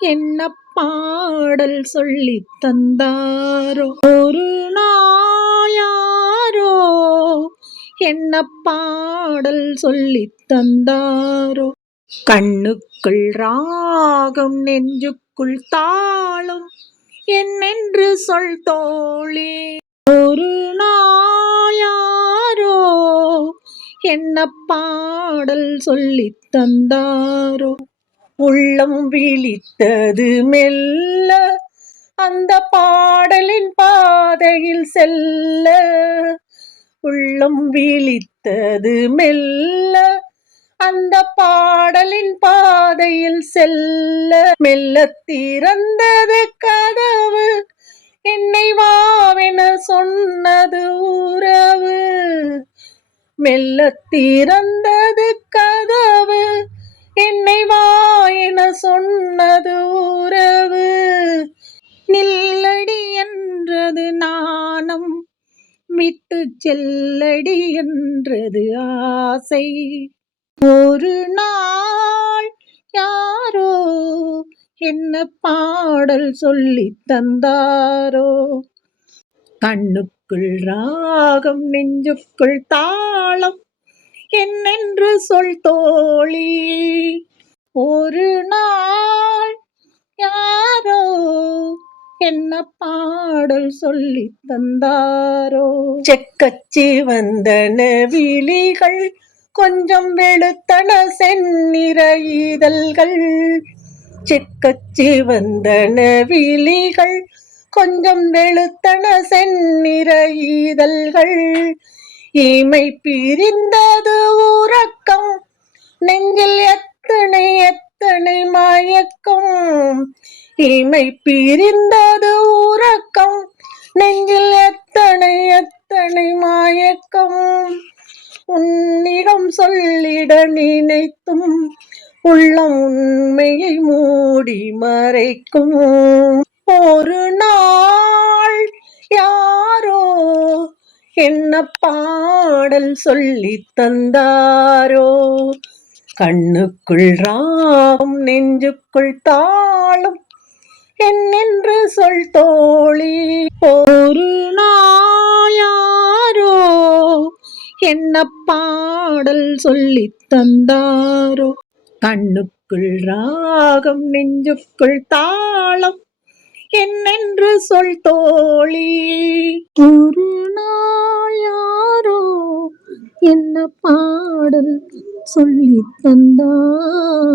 என்ன பாடல் சொல்லித் தந்தாரோ ஒரு நாள் யாரோ என்ன பாடல் சொல்லித் தந்தாரோ. கண்ணுக்குள் ராகம் நெஞ்சுக்குள் தாளம் என்னென்று சொல் தோழி. ஒரு நாள் யாரோ என்ன பாடல் சொல்லித் தந்தாரோ. உள்ளம் விழித்தது மெல்ல அந்த பாடலின் பாதையில் செல்ல. உள்ளம் விழித்தது மெல்ல அந்த பாடலின் பாதையில் செல்ல. மெல்ல திறந்தது கதவு என்னை வாவென சொன்னது உறவு. மெல்ல திறந்தது கதவு என்னை வா என சொன்னது உறவு. நில்லடி என்றது நாணம் விட்டு செல்லடி என்றது ஆசை. ஒரு நாள் யாரோ என்ன பாடல் சொல்லித் தந்தாரோ. கண்ணுக்குள் ராகம் நெஞ்சுக்குள் தாளம் என்னென்று சொல் தோழி. ஒரு நாள் யாரோ என்ன பாடல் சொல்லித் தந்தாரோ. செக்கச்சி வந்தன விழிகள் கொஞ்சம் வெளுத்தன செந்நிற இதழ்கள். செக்கச்சி வந்தன விழிகள் கொஞ்சம் வெளுத்தன செந்நிற இதழ்கள். இமை பிரிந்தது உறக்கம் நெஞ்சில் எத்தனை எத்தனை மயக்கம். இமை பிரிந்தது உறக்கம் நெஞ்சில் எத்தனை எத்தனை மயக்கம். உன்னிடம் சொல்லிட நினைத்தும் உள்ளம் உண்மையை மூடி மறைக்கும். ஒரு நாள் யாரோ என்ன பாடல் சொல்லித் தந்தாரோ. கண்ணுக்குள் ராகம் நெஞ்சுக்குள் தாளம் என்னென்று சொல் தோழி. ஒரு நாள் யாரோ என்ன பாடல் சொல்லித் தந்தாரோ. கண்ணுக்குள் ராகம் நெஞ்சுக்குள் தாளம் என்னென்று சொல் தோழி. ஒரு நாள் யாரோ என்ன பாடல் சொல்லித் தந்தாரோ.